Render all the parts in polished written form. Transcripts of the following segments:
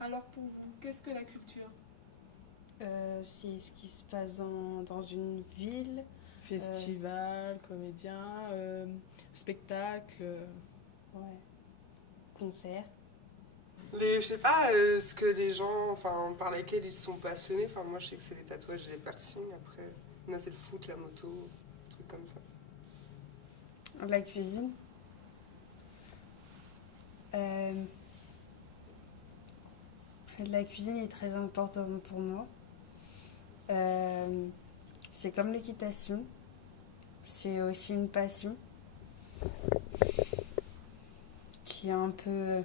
Alors pour vous, qu'est-ce que la culture? C'est ce qui se passe dans une ville. Festival, comédien, spectacle. Ouais. Concert. Je sais pas, ce que les gens, enfin, par lesquels ils sont passionnés. Enfin, moi, je sais que c'est les tatouages et les piercings. Après, moi, c'est le foot, la moto, des trucs comme ça. La cuisine. La cuisine est très importante pour moi. C'est comme l'équitation. C'est aussi une passion qui est un peu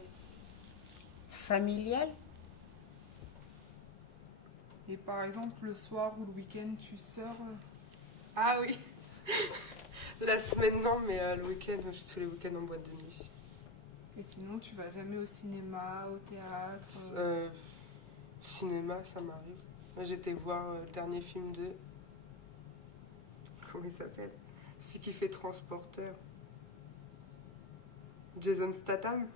familiale. Et par exemple, le soir ou le week-end, tu sors Ah oui. La semaine, non, mais le week-end, je suis tous les week-ends en boîte de nuit. et sinon tu vas jamais au cinéma, au théâtre Cinéma, ça m'arrive. Là, j'étais voir le dernier film de... Comment il s'appelle? Celui qui fait Transporteur. Jason Statham.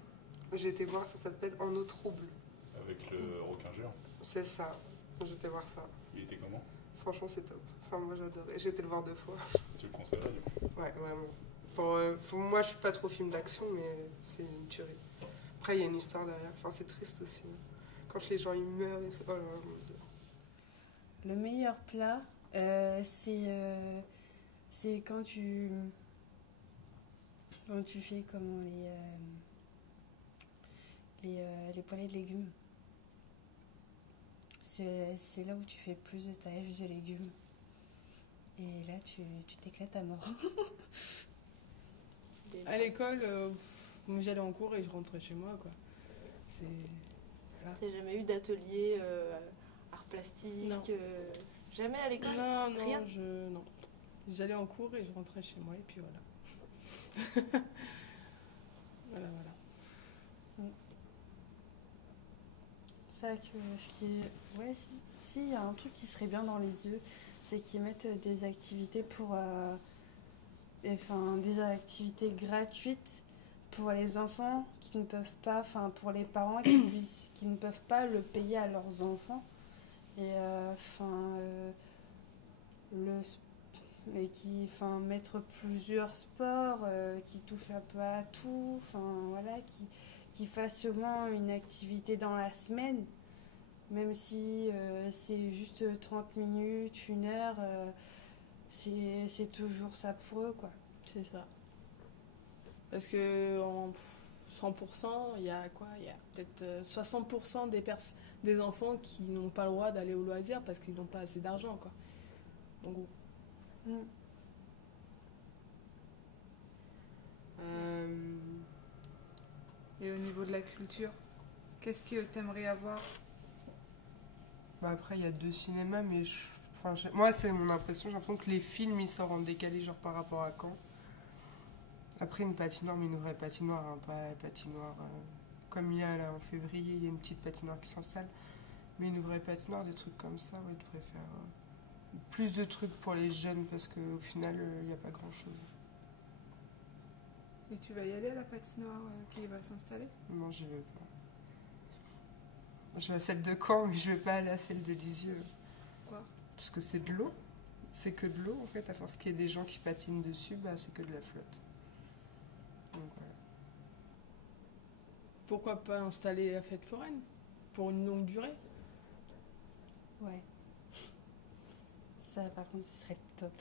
J'ai été voir, ça s'appelle En eau trouble. Avec le requin géant. C'est ça. J'étais voir ça. Il était comment? Franchement, c'est top. Enfin, moi, j'adorais. J'ai été le voir 2 fois. Tu le conseillerais du coup? Ouais, vraiment. Moi, je suis pas trop film d'action, mais c'est une tuerie. Après, il y a une histoire derrière. Enfin, c'est triste aussi. Quand les gens ils meurent, oh là là, mon Dieu. Le meilleur plat, c'est quand tu fais comment les poêlées de légumes. C'est là où tu fais plus de ta hache de légumes. Et là, tu t'éclates à mort. À l'école, j'allais en cours et je rentrais chez moi, quoi. C'est... Voilà. T'as jamais eu d'atelier art plastique? Non. Jamais à l'école? Non, Rien? non. J'allais en cours et je rentrais chez moi et puis voilà. Voilà. C'est vrai que ce qui est... Ouais, si, il y a un truc qui serait bien dans les yeux, c'est qu'ils mettent des activités des activités gratuites pour les enfants qui ne peuvent pas, enfin pour les parents qui ne peuvent pas le payer à leurs enfants. Et mettre plusieurs sports qui touchent un peu à tout, voilà, qui fassent sûrement une activité dans la semaine, même si c'est juste 30 minutes, 1 heure, c'est toujours ça pour eux, quoi. C'est ça. Parce que en 100%, il y a quoi? Il y a peut-être 60% des enfants qui n'ont pas le droit d'aller au loisir parce qu'ils n'ont pas assez d'argent, quoi. Donc, et au niveau de la culture, qu'est-ce que t'aimerais avoir? Bah après, il y a 2 cinémas, mais moi, c'est mon impression. J'ai l'impression que les films, ils sortent en décalé, genre par rapport à quand. Après, une patinoire, mais une vraie patinoire, hein, pas une patinoire comme il y a là en février, il y a une petite patinoire qui s'installe. Mais une vraie patinoire, des trucs comme ça, ouais, il devrait faire plus de trucs pour les jeunes parce qu'au final, il n'y a pas grand-chose. Et tu vas y aller à la patinoire qui va s'installer? Non, je vais pas. Je vais à celle de Caen, mais je vais pas aller à celle de Lisieux. Pourquoi? Parce que c'est de l'eau. C'est que de l'eau, en fait. À force qu'il y ait des gens qui patinent dessus, bah, c'est que de la flotte. Donc voilà. pourquoi pas installer la fête foraine pour une longue durée? Ouais. Ça, par contre, ce serait top.